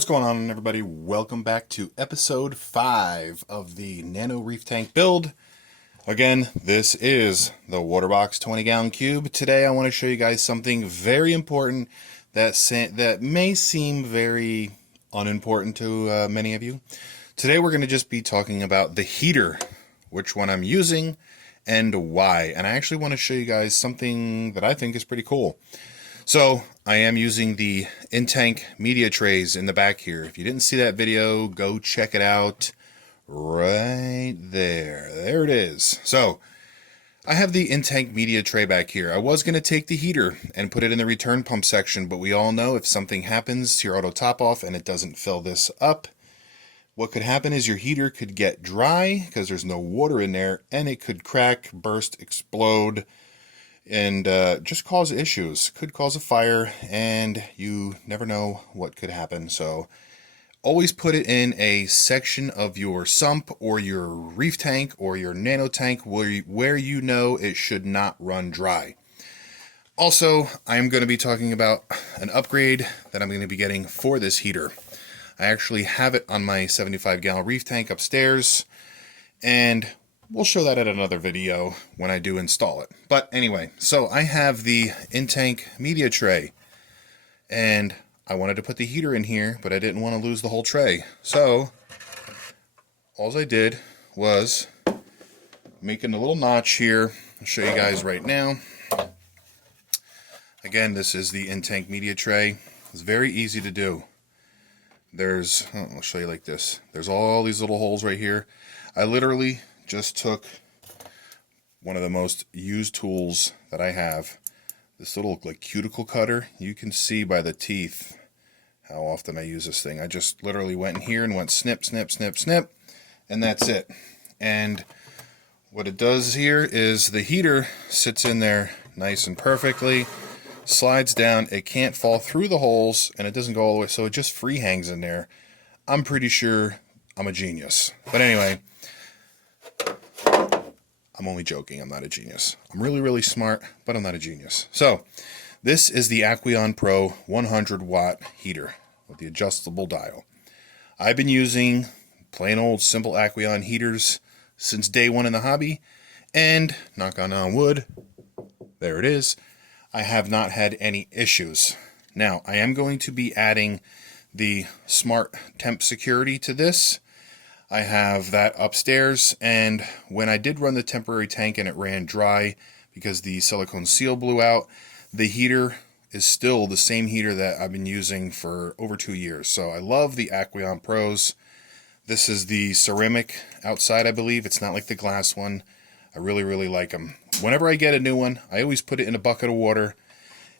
What's going on, everybody? Welcome back to episode 5 of the Nano Reef tank build. Again, this is the waterbox 20-gallon cube. Today I want to show you guys something very important that may seem very unimportant to many of you. Today we're going to just be talking about the heater, which one I'm using and why. And I actually want to show you guys something that I think is pretty cool. So I am using the in-tank media trays in the back here. If you didn't see that video, go check it out right there. There it is. So I have the in-tank media tray back here. I was going to take the heater and put it in the return pump section, but we all know if something happens to your auto top off and it doesn't fill this up, what could happen is your heater could get dry because there's no water in there, and it could crack, burst, explode, and just cause issues. Could cause a fire, and you never know what could happen. So always put it in a section of your sump or your reef tank or your nano tank where you know it should not run dry. Also, I'm going to be talking about an upgrade that I'm going to be getting for this heater. I actually have it on my 75-gallon reef tank upstairs, and we'll show that at another video when I do install it. But anyway, so I have the in-tank media tray, and I wanted to put the heater in here, but I didn't want to lose the whole tray. So all I did was making a little notch here. I'll show you guys right now. Again, this is the in-tank media tray. It's very easy to do. I'll show you like this. There's all these little holes right here. I literally just took one of the most used tools that I have, this little like cuticle cutter. You can see by the teeth how often I use this thing. I just literally went in here and went snip, snip, snip, snip, and that's it. And what it does here is the heater sits in there nice and perfectly, slides down, it can't fall through the holes, and it doesn't go all the way, so it just free hangs in there. I'm pretty sure I'm a genius. But anyway, I'm only joking. I'm not a genius. I'm really, really smart, but I'm not a genius. So this is the Aqueon Pro 100-watt heater with the adjustable dial. I've been using plain old simple Aqueon heaters since day one in the hobby, and knock on wood, there it is, I have not had any issues. Now, I am going to be adding the smart temp security to this. I have that upstairs, and when I did run the temporary tank and it ran dry because the silicone seal blew out, the heater is still the same heater that I've been using for over 2 years. So I love the Aqueon Pros. This is the ceramic outside, I believe. It's not like the glass one. I really, really like them. Whenever I get a new one, I always put it in a bucket of water,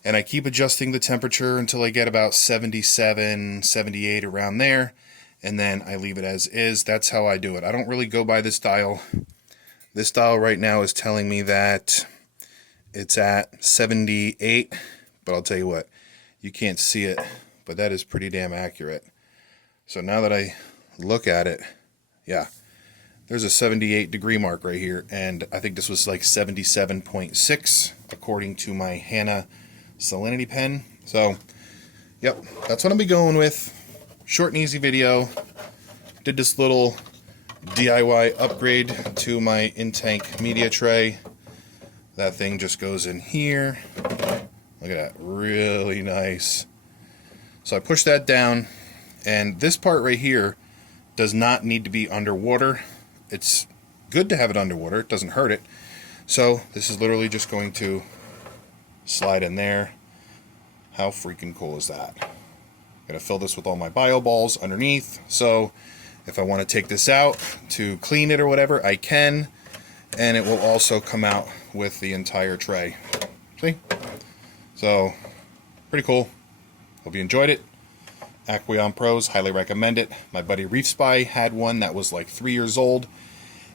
and I keep adjusting the temperature until I get about 77, 78, around there. And then I leave it as is. That's how I do it. I don't really go by this dial. This dial right now is telling me that it's at 78, but I'll tell you what, you can't see it, but that is pretty damn accurate. So now that I look at it, yeah, there's a 78 degree mark right here, and I think this was like 77.6 according to my Hannah salinity pen. So, yep, that's what I'll be going with. Short and easy video. Did this little DIY upgrade to my in-tank media tray. That thing just goes in here. Look at that, really nice. So I push that down, and this part right here does not need to be underwater. It's good to have it underwater, it doesn't hurt it. So this is literally just going to slide in there. How freaking cool is that? I'm going to fill this with all my bio balls underneath, so if I want to take this out to clean it or whatever, I can, and it will also come out with the entire tray. See? So, pretty cool. Hope you enjoyed it. Aqueon Pros, highly recommend it. My buddy Reef Spy had one that was like 3 years old,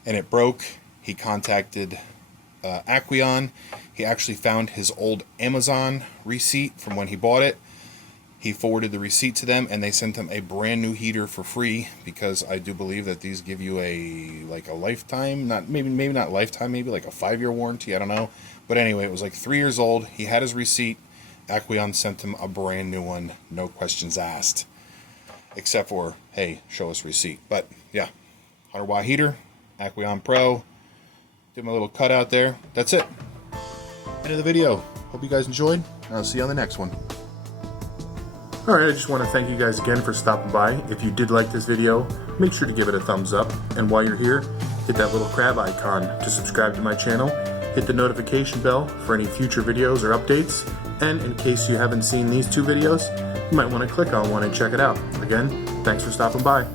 and it broke. He contacted Aqueon. He actually found his old Amazon receipt from when he bought it. He forwarded the receipt to them, and they sent him a brand new heater for free, because I do believe that these give you a lifetime, maybe not lifetime, maybe like a 5-year warranty, I don't know. But anyway, it was like 3 years old. He had his receipt. Aqueon sent him a brand new one, no questions asked. except for, hey, show us receipt. But yeah, 100 watt heater, Aqueon Pro. Did my little cutout there. That's it. End of the video. Hope you guys enjoyed, and I'll see you on the next one. Alright, I just want to thank you guys again for stopping by. If you did like this video, make sure to give it a thumbs up. And while you're here, hit that little crab icon to subscribe to my channel. Hit the notification bell for any future videos or updates. And in case you haven't seen these two videos, you might want to click on one and check it out. Again, thanks for stopping by.